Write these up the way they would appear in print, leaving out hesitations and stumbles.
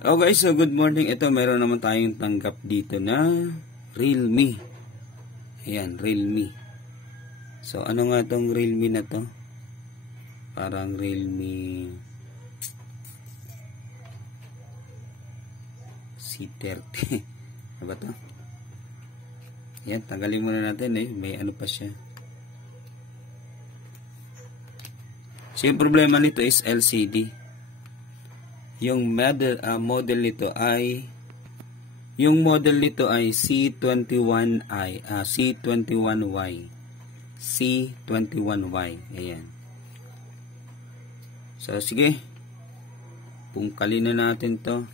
Okay, so good morning. Ito, meron naman tayong tanggap dito na Realme. Ayan, Realme. So, ano nga tong Realme na to? Parang Realme C30. Ano ba to? Ayan, tanggalin muna natin eh. May ano pa siya. So, yung problema nito is LCD. Yung model nito ay C21i, C21y. C21y. Ayan. So, sige. Pungkalin na natin to.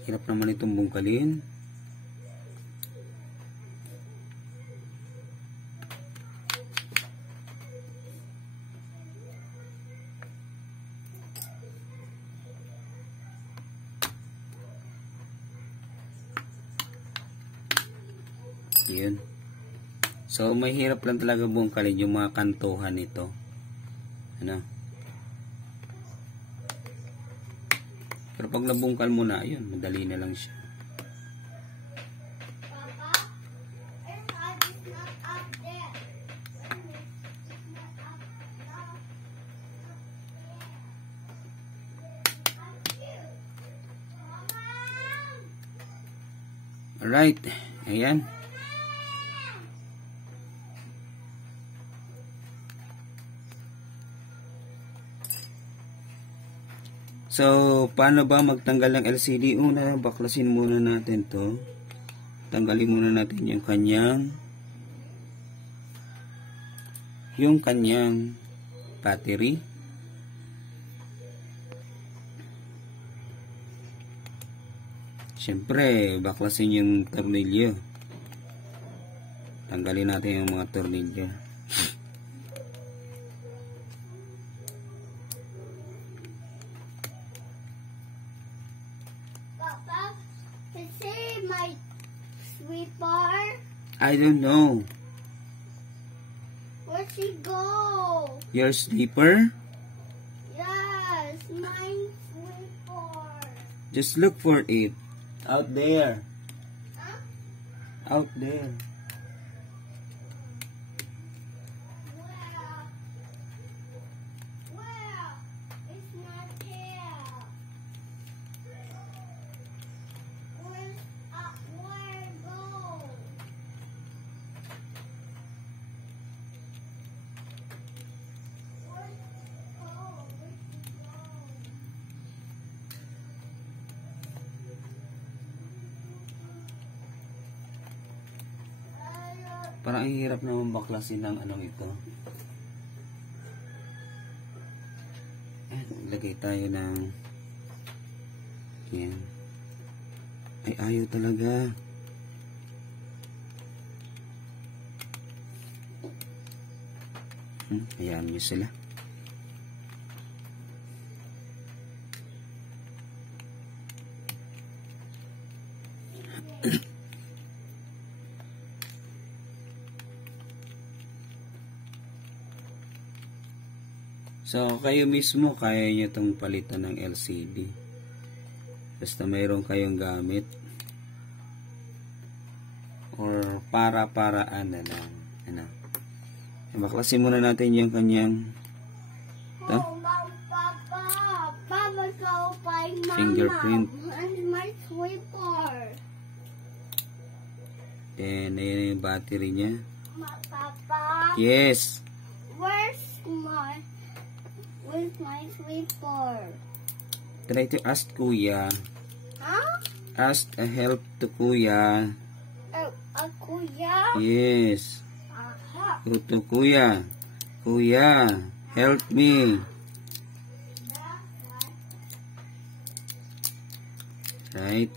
Hirap naman itong bungkalin. Yun. So, may hirap lang talaga bungkalin yung mga kantuhan nito. Ano? Pero pag nabungkal mo na, yun, madali na lang siya. Alright, ayan. So, paano ba magtanggal ng LCD? Una, baklasin muna natin to. Tanggalin muna natin yung kanyang battery. Siyempre, baklasin yung tornilyo. Tanggalin natin yung mga tornilyo. My sweeper? I don't know. Where'd she go? Your sleeper? Yes, my sweeper. Just look for it. Out there. Huh? Out there. Where? It's not here. Where go? Parang ang hirap naman baklasin ng anong ito. Ayan, lagay tayo ng yan. Ay, ayaw talaga. Hayaan nyo sila. So, kayo mismo, kaya nyo itong palitan ng LCD. Basta mayroon kayong gamit. Or para-paraan na lang. Ano? Baklasin muna natin yung kanyang ito. Oh, Papa. Papa, go find Mama. Fingerprint. And my sweeper. Then, ayun yung battery niya. Papa. Yes. Where's my sweeper? Try to ask Kuya. Huh? Ask a help to Kuya. Kuya? Yes. Aha. Go to Kuya. Kuya, help me. Right.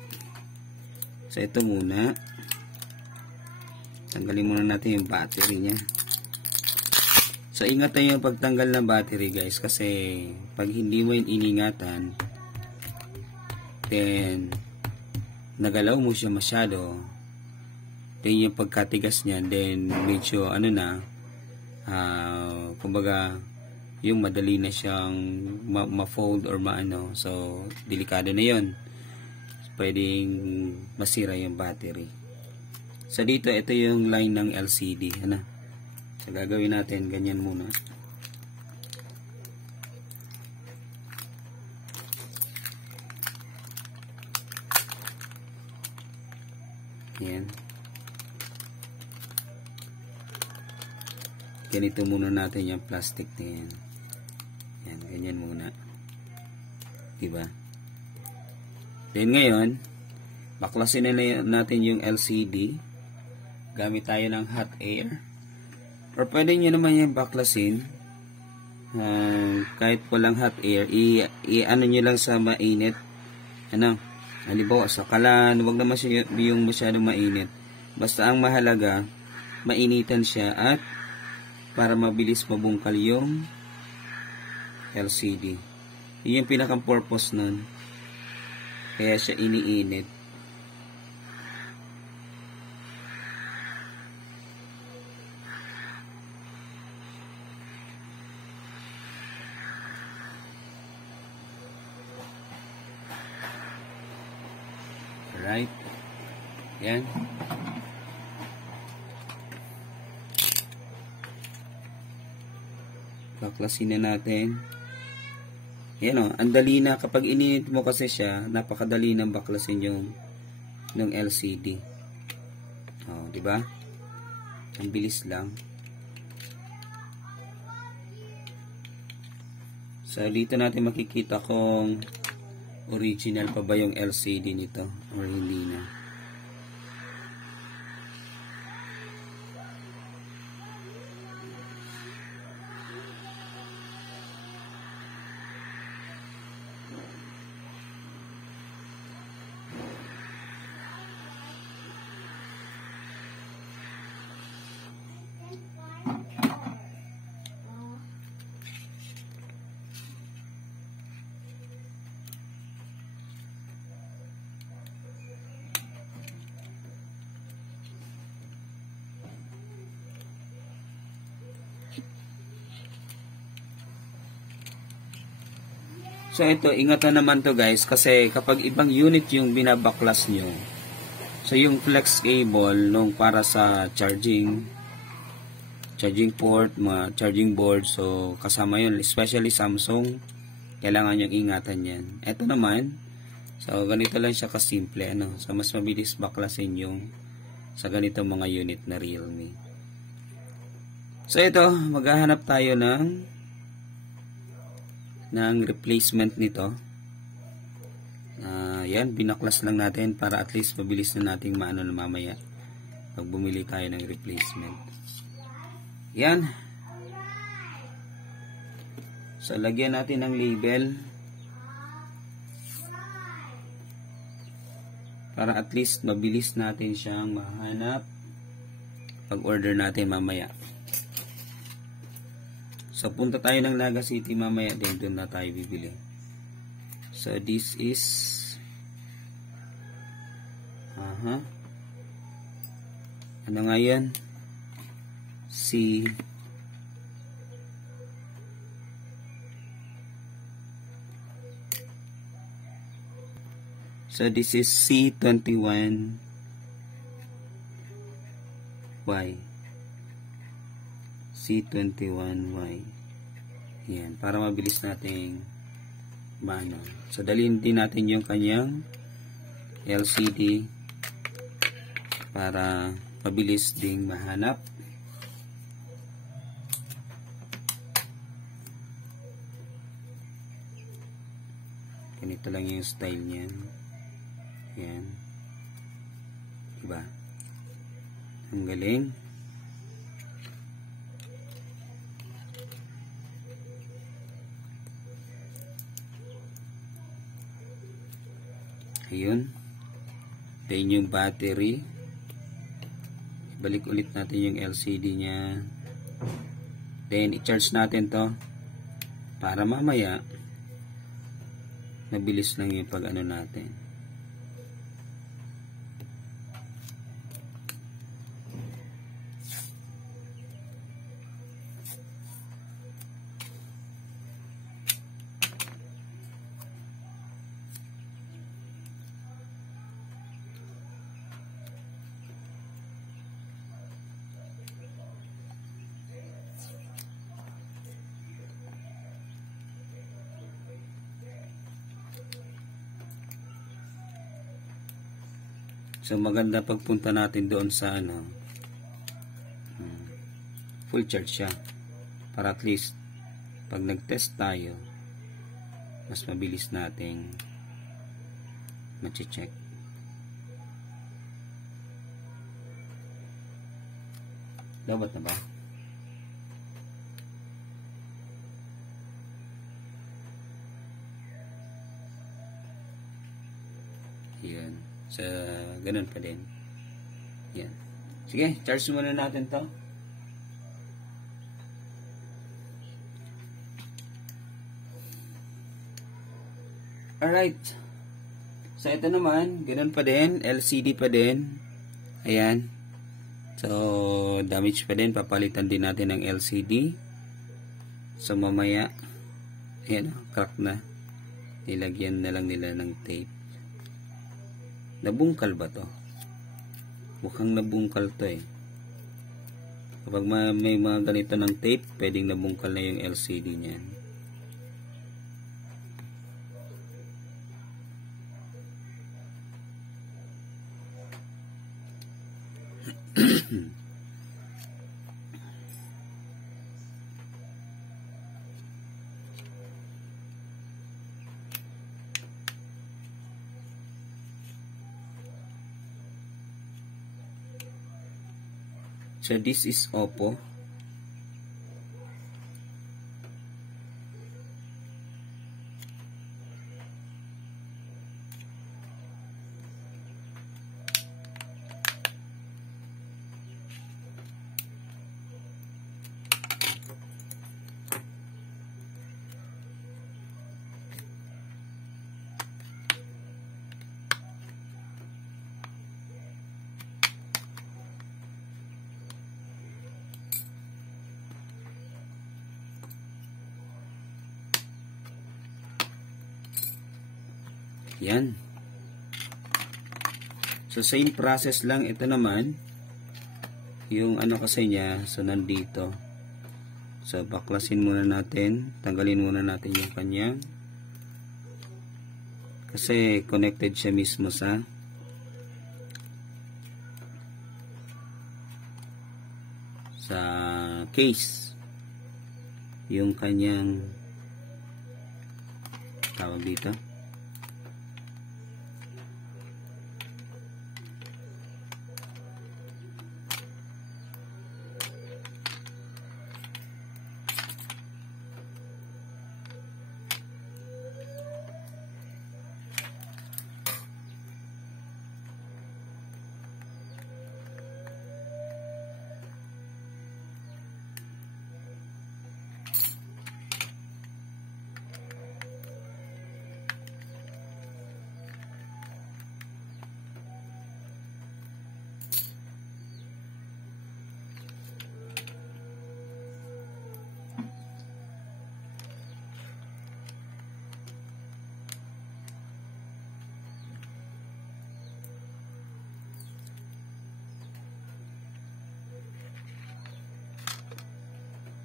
So, ito muna. Tanggalin muna natin yung battery niya. So, ingatan yung pagtanggal ng battery guys, kasi pag hindi mo yun iningatan, then nagalaw mo siya masyado, then yung pagkatigas niya, then medyo ano na, kumbaga yung madali na siyang ma-fold or maano, so delikado na yun, pwedeng masira yung battery. So dito, ito yung line ng LCD, ano. So, gagawin natin, ganyan muna. Yan. Ganito muna natin yung plastic na yan. Yan, ganyan muna. Diba? Then ngayon, baklasin na natin yung LCD. Gamit tayo ng hot air. Or pwede nyo naman yung baklasin kahit walang hot air, i-ano nyo lang sa mainit, ano, halimbawa sa kalan, huwag naman siya yung masyadong mainit, basta ang mahalaga mainitan siya at para mabilis mabungkal yung LCD. Yun yung pinakang purpose nun, kaya siya iniinit. Right? Yan. Baklasin na natin. Yan o. Ang dali na. Kapag ininit mo kasi siya, napakadali na baklasin yung LCD. O, diba? Ang bilis lang. So, dito natin makikita kung original pa ba yung LCD nito or hindi na. So ito, ingatan naman to guys, kasi kapag ibang unit yung binabaklas nyo, so yung flex cable nung para sa charging port, mga charging board, so kasama yun, especially Samsung, kailangan yung ingatan yan. Ito naman, so ganito lang siya kasimple, ano, so mas mabilis baklasin yung sa ganito mga unit na Realme. So ito, maghahanap tayo ng replacement nito. Yan, binaklas lang natin para at least mabilis na nating maano na mamaya pag bumili tayo ng replacement. Yan. So, lagyan natin ng label para at least mabilis natin siyang mahanap pag order natin mamaya. So, punta tayo ng Naga City mamaya din. Doon na tayo bibili. So, this is ano nga yan? So, this is C21Y. C21Y. Yan, para mabilis nating mano. So, dalhin din natin yung kanyang LCD para mabilis ding mahanap. Ganito lang yung style niyan. Yan. Diba? Ang galing. Ayun. Then yung battery. Balik ulit natin yung LCD nya. Then, i-charge natin to para mamaya mabilis lang yung pag ano natin. So maganda pagpunta natin doon sa ano, full charge siya para at least pag nag-test tayo mas mabilis nating ma-check. Dapat na ba? Yan. So, ganun pa din. Yan. Sige, charge muna natin to. Alright. So, ito naman, ganun pa din. LCD pa din. Ayan. So, damage pa din. Papalitan din natin ng LCD. So, mamaya, ayan, crack na. Nilagyan na lang nila ng tape. Nabungkal ba to? Mukhang nabungkal to eh. Kapag may mga ganito ng tape, pwedeng nabungkal na yung LCD niyan. So this is Oppo. Yan. So, same process lang. Ito naman, yung ano kasi niya, so nandito. So, baklasin muna natin. Tanggalin muna natin yung kanya. Kasi, connected siya mismo sa case. Yung kanyang tawag dito.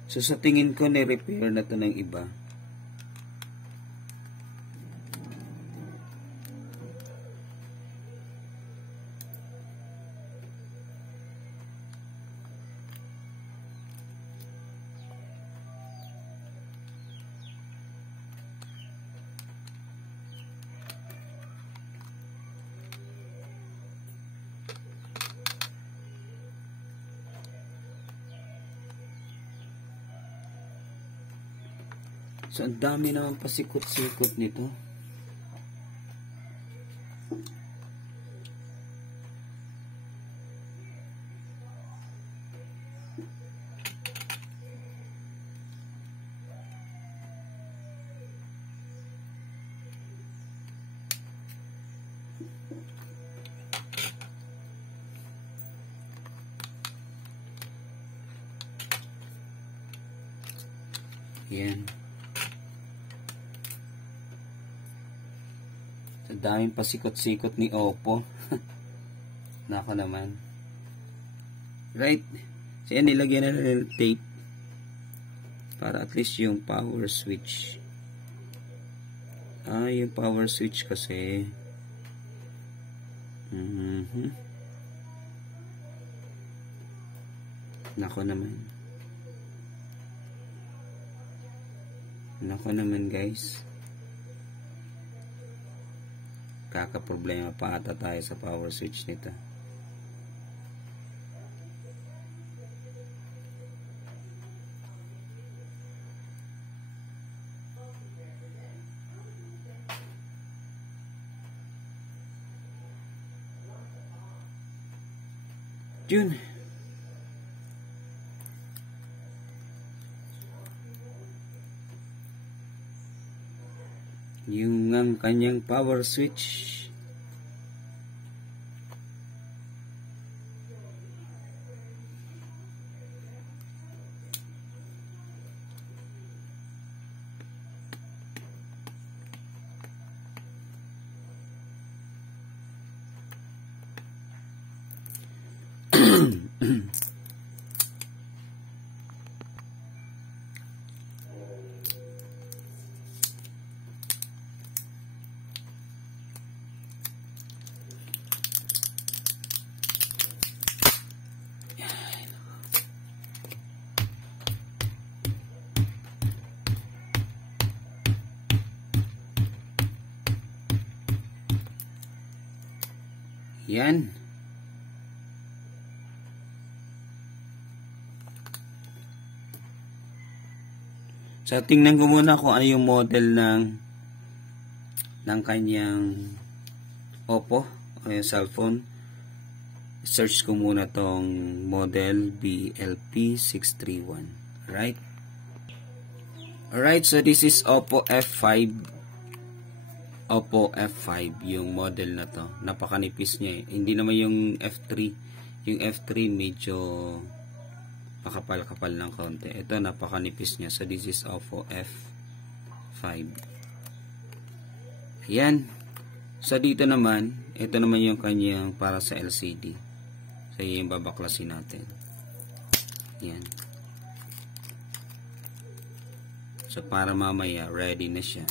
So, sa tingin ko, ni-repair na to ng iba. So, ang dami naman pasikot-sikot nito. Ayan. Sa daming pasikot-sikot ni Oppo. Nako naman. Right. So yan, nilagyan na ng tape. Para at least yung power switch. Yung power switch kasi. Nako naman. Nako naman guys. Kakaproblema pa ata tayo sa power switch nito. Yun. Yung ang kanyang power switch. Yan. So, tingnan ko muna kung ano yung model ng kanyang Oppo o yung cellphone. Search ko muna tong model BLP631. Alright? Alright, so this is Oppo F5. Oppo F5 yung model na to. Napakanipis niya eh. Hindi naman yung F3. Yung F3 medyo makapal-kapal ng konti. Ito napakanipis niya. So this is Oppo F5. Ayan. So dito naman, ito naman yung kanyang para sa LCD. So yung babaklasin natin. Ayan. So para mamaya ready na siya.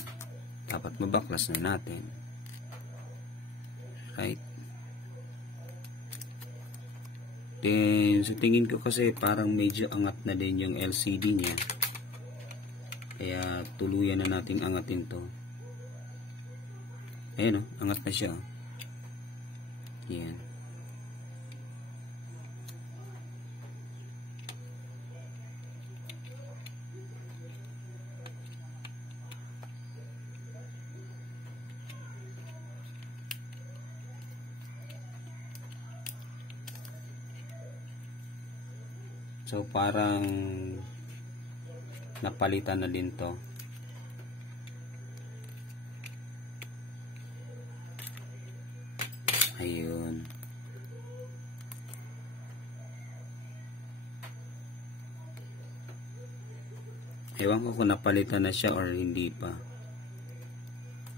Dapat mabaklas na natin. Right. Then, so tingin ko kasi parang medyo angat na din yung LCD niya. Kaya tuluyan na nating angatin to. Ayan o, angat na siya. Ayan. So parang napalitan na din to. Ayun. Ewan ko kung napalitan na siya or hindi pa.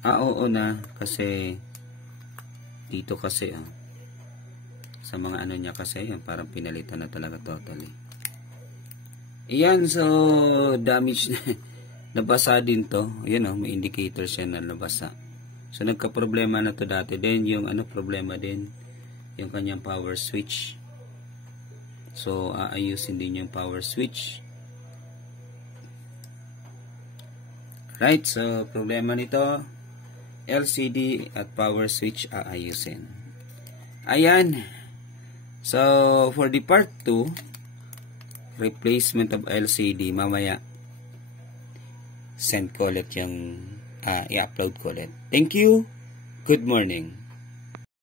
Oo na kasi dito kasi sa mga ano niya kasi parang pinalitan na talaga totally. Ayan, so damage na. Nabasa din to. Ayan may indicator siya na nabasa. So nagka-problema na to dati. Then yung problema din yung kanyang power switch. So aayusin din yung power switch. Right, so problema nito LCD at power switch aayusin. Ayan. So for the part 2, replacement of LCD, mamaya send ko ulit yung i-upload ko ulit. Thank you. Good morning.